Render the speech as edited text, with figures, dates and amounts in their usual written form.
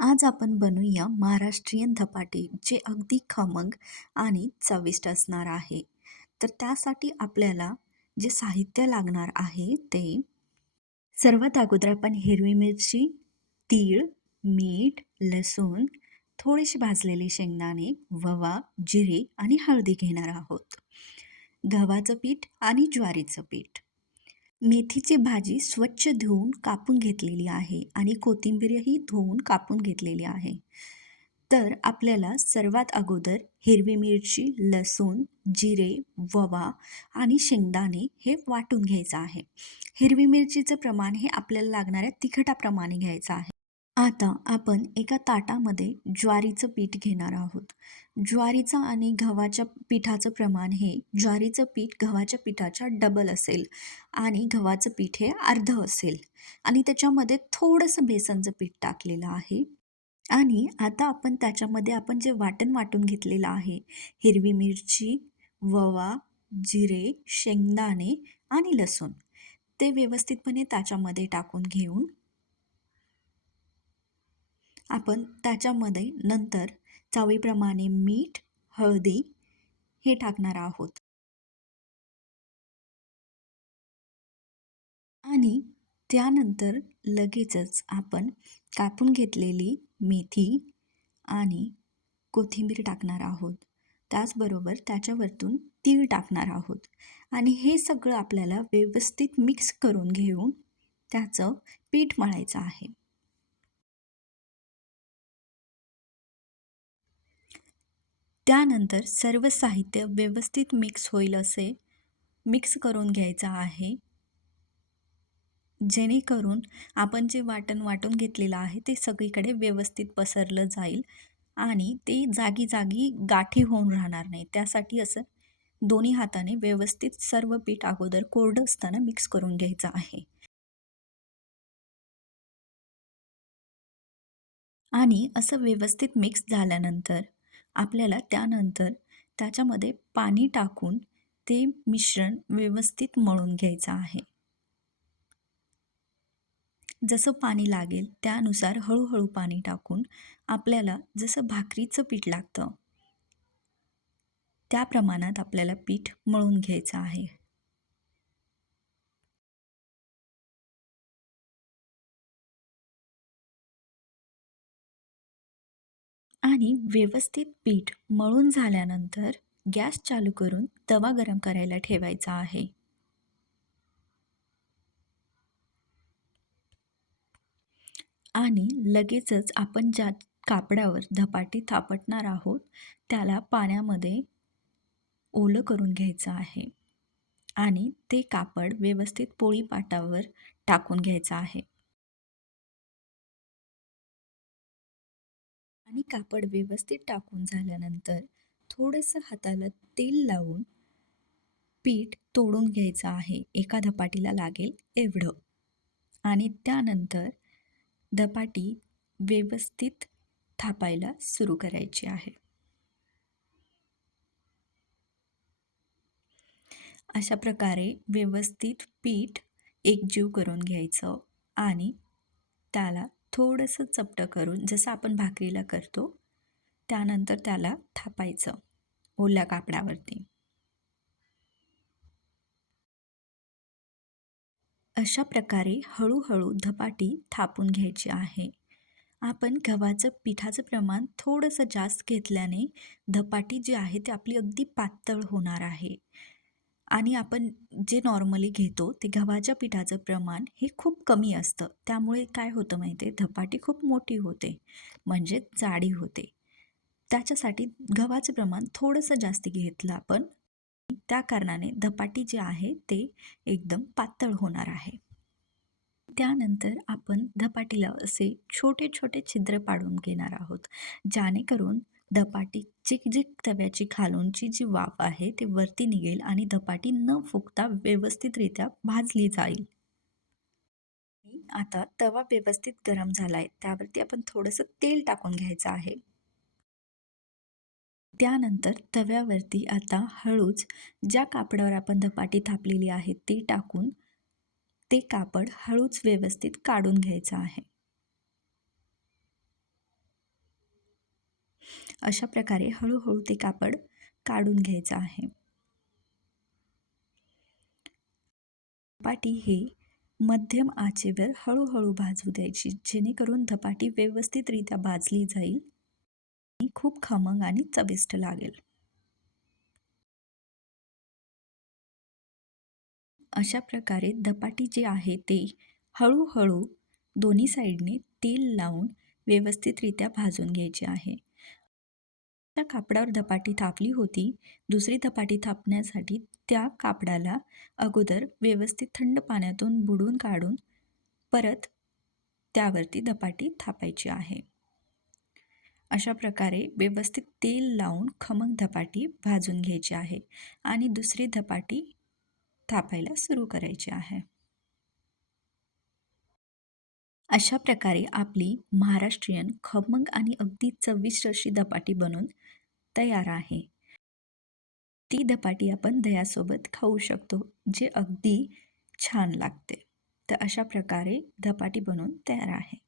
आज आपण बनवूया महाराष्ट्रीयन धपाटे जे अगदी खमंग आणि चविष्ट असणार आहे. तर त्यासाठी आपल्याला जे साहित्य लागणार आहे ते सर्वात अगोदर आपण हिरवी मिरची, तीळ, मीठ, लसूण, थोडेसे भाजलेले शेंगदाणे, ओवा, जिरे आणि हळदी घेणार आहोत. गव्हाचं पीठ आणि ज्वारीचं पीठ. मेथीची भाजी स्वच्छ धुवून कापून घेतलेली आहे आणि कोथिंबीरही धुवून कापून घेतलेली आहे. तर आपल्याला सर्वात अगोदर हिरवी मिरची, लसूण, जिरे, ओवा आणि शेंगदाणे हे वाटून घ्यायचं आहे. हिरवी मिरचीचं प्रमाण हे आपल्याला लागणाऱ्या तिखटाप्रमाणे घ्यायचं आहे. आता आपण एका ताटामध्ये ज्वारीचं पीठ घेणार आहोत. ज्वारीचं आणि गव्हाच्या पिठाचं प्रमाण हे ज्वारीचं पीठ गव्हाच्या पिठाच्या डबल असेल आणि गव्हाचं पीठ हे अर्धं असेल आणि त्याच्यामध्ये थोडंसं बेसनचं पीठ टाकलेलं आहे. आणि आता आपण त्याच्यामध्ये आपण जे वाटण वाटून घेतलेलं आहे, हिरवी मिरची, ओवा, जिरे, शेंगदाणे आणि लसूण, ते व्यवस्थितपणे त्याच्यामध्ये टाकून घेऊन आपण त्याच्यामध्ये नंतर चवीप्रमाणे मीठ, हळदी हे टाकणार आहोत आणि त्यानंतर लगेचच आपण कापून घेतलेली मेथी आणि कोथिंबीर टाकणार आहोत. त्याचबरोबर त्याच्यावरतून तीळ टाकणार आहोत आणि हे सगळं आपल्याला व्यवस्थित मिक्स करून घेऊन त्याचं पीठ मळायचं आहे. त्यानंतर सर्व साहित्य व्यवस्थित मिक्स होईल असे मिक्स करून घ्यायचं आहे, जेणेकरून आपण जे वाटण वाटून घेतलेलं आहे ते सगळीकडे व्यवस्थित पसरलं जाईल आणि ते जागी जागी गाठी होऊन राहणार नाही. त्यासाठी असं दोन्ही हाताने व्यवस्थित सर्व पीठ अगोदर कोरडं असताना मिक्स करून घ्यायचं आहे. आणि असं व्यवस्थित मिक्स झाल्यानंतर आपल्याला त्यानंतर त्याच्यामध्ये पाणी टाकून ते मिश्रण व्यवस्थित मळून घ्यायचं आहे. जसं पाणी लागेल त्यानुसार हळूहळू पाणी टाकून आपल्याला जसं भाकरीचं पीठ लागतं त्या प्रमाणात आपल्याला पीठ मळून घ्यायचं आहे. आणि व्यवस्थित पीठ मळून झाल्यानंतर गॅस चालू करून तवा गरम करायला ठेवायचा आहे. आणि लगेचच आपण ज्या कापडावर धपाटी थापटणार आहोत त्याला पाण्यामध्ये ओलं करून घ्यायचं आहे आणि ते कापड व्यवस्थित पोळीपाटावर टाकून घ्यायचं आहे. आणि कापड व्यवस्थित टाकून झाल्यानंतर थोडंसं हाताला तेल लावून पीठ तोडून घ्यायचं आहे, एका धपाटीला लागेल एवढं. आणि त्यानंतर धपाटी व्यवस्थित थापायला सुरू करायची आहे. अशा प्रकारे व्यवस्थित पीठ एकजीव करून घ्यायचं आणि त्याला थोडंसं चपटं करून जसं आपण भाकरीला करतो त्यानंतर त्याला थापायचं ओल्या कापडावरती. अशा प्रकारे हळूहळू धपाटी थापून घ्यायची आहे. आपण गव्हाचं पिठाचं प्रमाण थोडंसं जास्त घेतल्याने धपाटी जी आहे ती आपली अगदी पातळ होणार आहे आणि आपण जे नॉर्मली घेतो ते गव्हाच्या पिठाचं प्रमाण हे खूप कमी असतं. त्यामुळे काय होतं माहिती आहे, धपाटी खूप मोठी होते म्हणजे जाडी होते. त्याच्यासाठी गव्हाचं प्रमाण थोडंसं जास्त घेतलं आपण, त्या कारणाने धपाटी जे आहे ते एकदम पातळ होणार आहे. त्यानंतर आपण धपाटीला असे छोटे छोटे छिद्र पाडून घेणार आहोत, जेणेकरून धपाटी जी तव्याची खालूनची जी वाफ आहे ती वरती निघेल आणि धपाटी न फुगता व्यवस्थितरित्या भाजली जाईल. आणि आता तवा व्यवस्थित गरम झालाय त्यावरती आपण थोडंसं तेल टाकून घ्यायचं आहे. त्यानंतर तव्यावरती आता हळूच ज्या कापडावर आपण धपाटी थापलेली आहे ते टाकून ते कापड हळूच व्यवस्थित काढून घ्यायचं आहे. अशा प्रकारे हळूहळू ते कापड काढून घ्यायचं आहे. धपाटी हे मध्यम आचेवर हळूहळू भाजू द्यायची, जेणेकरून धपाटी व्यवस्थितरित्या भाजली जाईल आणि खूप खमंग आणि चविष्ट लागेल. अशा प्रकारे धपाटी जे आहे ते हळूहळू दोन्ही साईडने तेल लावून व्यवस्थितरित्या भाजून घ्यायचे आहे. त्या कापडावर धपाटी थापली होती. दुसरी धपाटी थापण्यासाठी त्या कापडाला अगोदर व्यवस्थित थंड पाण्यातून बुडवून काढून परत त्यावरती धपाटी थापायची आहे. अशा प्रकारे व्यवस्थित तेल लावून खमंग धपाटी भाजून घ्यायची आहे आणि दुसरी धपाटी थापायला सुरू करायची आहे. अशा प्रकारे आपली महाराष्ट्रीयन खमंग आणि अगदी चविष्ट अशी धपाटी बनून तयार आहे. ती धपाटी आपण दह्यासोबत खाऊ शकतो, जे अगदी छान लागते. तर अशा प्रकारे धपाटी बनवून तयार आहे.